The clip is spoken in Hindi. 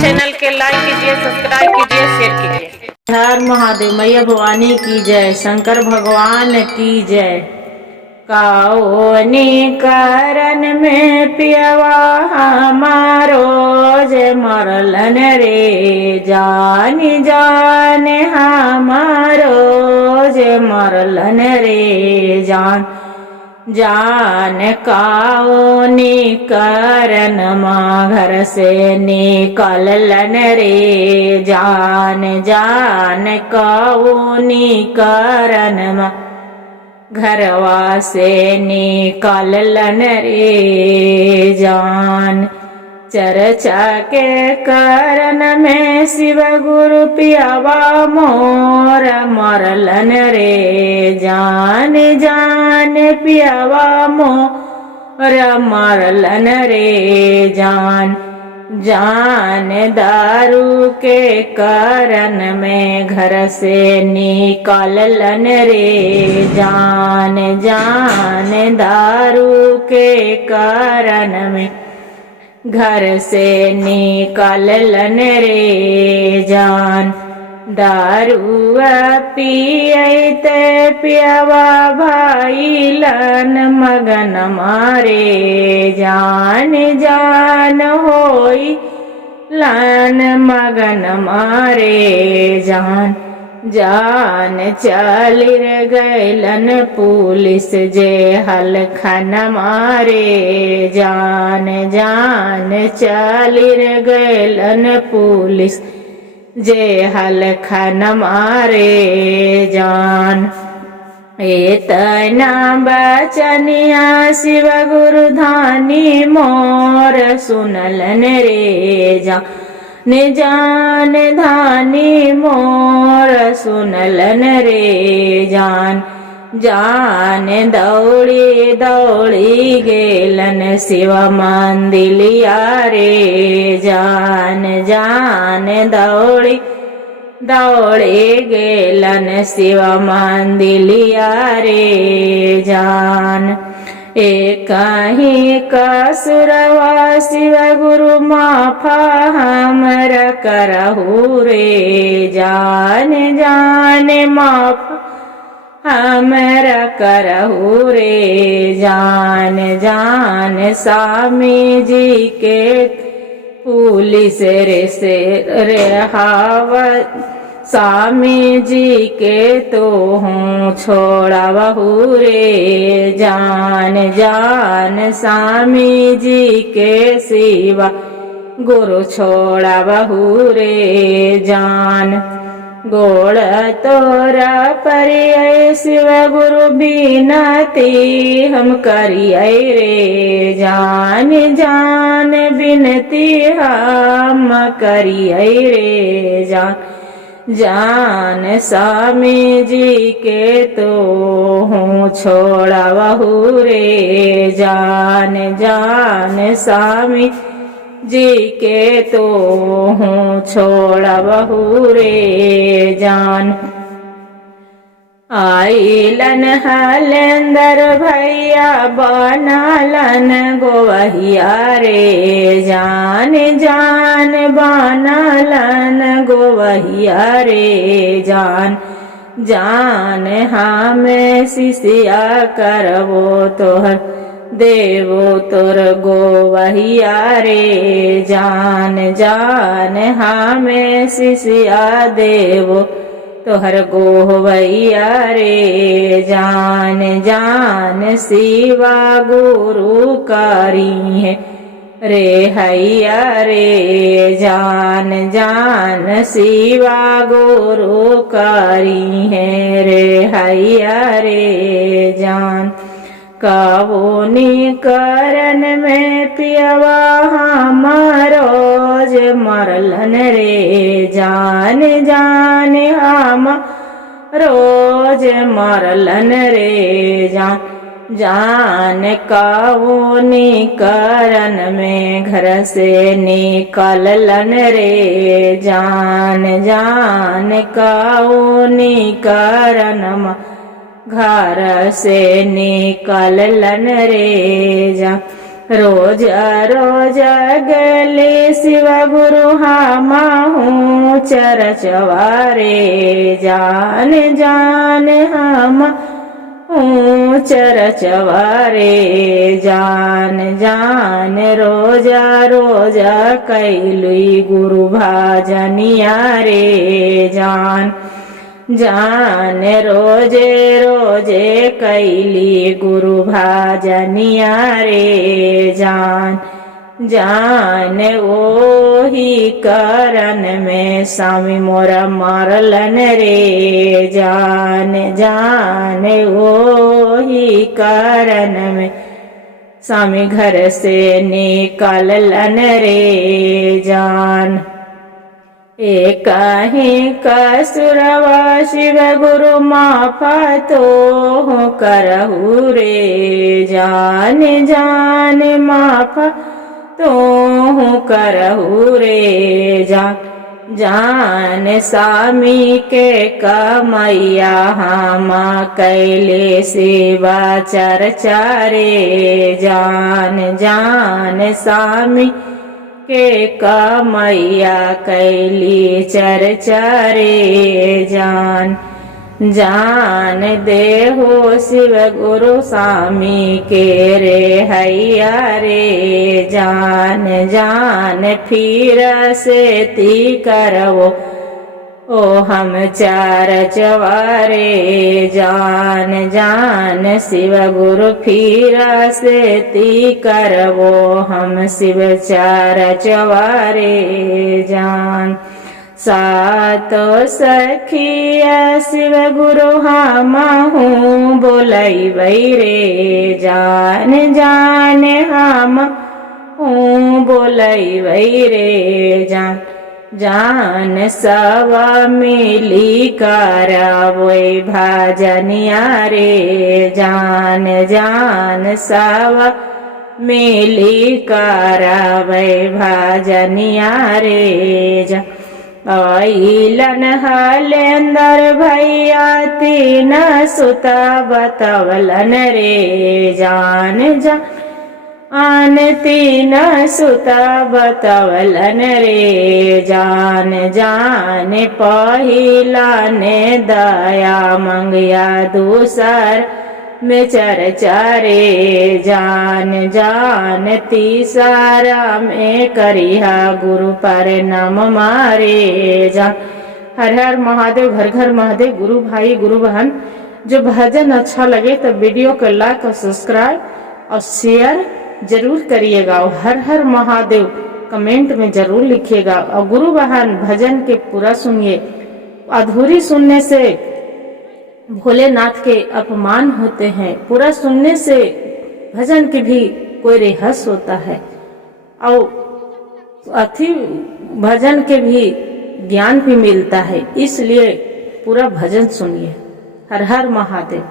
चैनल के लाइक कीजिए, सब्सक्राइब कीजिए, शेयर कीजिए। हर महादेव, मैया भवानी की जय, शंकर भगवान की जय। काओनी करन में पियवा हमारो जे मरलन रे, जानी जाने हमारो जे मरलन रे जान। जान काओनी करन माँ घर से निकलन रे जान। जान काओनी करन माँ घरवा से निकलन रे जान। चर्चा के करन में शिव गुरु पियावा मोर मरलन रे जान। जान पियावा मोर मरलन रे जान। जान दारू के करन में घर से निकलन रे जान। जान दारू के करन में घर से निकलन रे जान। दारुआ पियते पियवा भाईलन मगन मारे जान। जान होई लन मगन मारे जान। जान चलिर गैलन पुलिस जे हलखन मारे जान। जान चलिर गैलन पुलिस जे हलखन मारे जान। एतना बचनिया शिव गुरु धानी मोर सुनलन रे जान। जान धानी मोर सुनलन रे जान। जान दौड़ी दौड़ी गेलन शिव मंदिलिया रे जान। जान दौड़ी दौड़ी गेलन शिव मंदिलिया रे जान। एक ही कसुरवा शिव गुरु माफा हमरा करहु रे जान। जान माफा हमरा करहु रे जान। जान स्वामी जी के पुलिस रे से रेहावत स्वामी जी के तो हूँ छोड़ावहु रे जान। जान स्वामी जी के सिवा गुरु छोड़ावहु रे जान। गोड़ तोरा परिय शिव गुरु बिनती हम करिय रे जान। जान बिनती हम करिय रे जान। जान स्वामी जी के तो हूँ छोड़ावहु रे जान। जान स्वामी जी के तो हूँ छोड़ावहु रे जान। आइलन हलेंदर भैया बनालन गोवहिया रे जान। जान बनालन गोवहिया रे जान। जान हमें शिष्या करबो तोहर देवो तोर गोवहिया रे जान। जान हमें शिष्या देवो तोहर गोवैया रे जान। जान शिवा गुरु करी है रे हैया रे जान। जान शिवा गुरु करी है रे हैया रे जान। कावोनी करन में पियवा हमारो जे मरलन रे जान। जान हम रोज मरलन रे जान। जान कावोनी करन में घर से निकललन रे जान। जान कावोनी करन घर से निकललन रे जान। रोज रोज गले शिव गुरु हमहु चरचवारे जान जान हम चरचवारे जान जान रोजा रोजा कैलुई गुरु भाजनिया रे जान जान रोजे रोजे कैली गुरु भाजनिया रे जान जान ओही करन में स्वामी मोरा मारलन रे जान जान ओही करन में स्वामी घर से निकालन रे जान एक ही कसुरवा शिव गुरु माफा तो करहु रे जान जान माफा तो करहु रे जान जान स्वामी के कमैया हम कैले सेवा चर्चा रे जान जान स्वामी के कमैया कैली चर्चा रे जान जान देहो शिव गुरु स्वामी के रे हैया रे जान जान फिर से ती करवो ओ हम चार चवारे जान जान शिव गुरु फिर से ती करवो हम शिव चार चवारे जान सातो सखिया शिव गुरु हमहु बोलैबै रे जान जान हम बोलैबै रे जान जान सब मिली करावै भाजनिया रे जान जान सब मिली करावै भाजनिया रे जान आइलन हलेंदर भैया तीन सुता बतवलन रे जान जान आन तीन सुता बतवलन रे जान जान पहिला ने दया मंगिया दूसर में चर्चा रे जान जान तीसरा में करिहा गुरु पर नम मारे जान। हर हर महादेव, घर घर महादेव। गुरु भाई गुरु बहन, जो भजन अच्छा लगे तो वीडियो को लाइक और सब्सक्राइब और शेयर जरूर करिएगा और हर हर महादेव कमेंट में जरूर लिखिएगा। और गुरु बहन भजन के पूरा सुनिए, अधूरी सुनने से भोलेनाथ के अपमान होते हैं, पूरा सुनने से भजन के भी कोई रहस्य होता है और अति भजन के भी ज्ञान भी मिलता है। इसलिए पूरा भजन सुनिए। हर हर महादेव।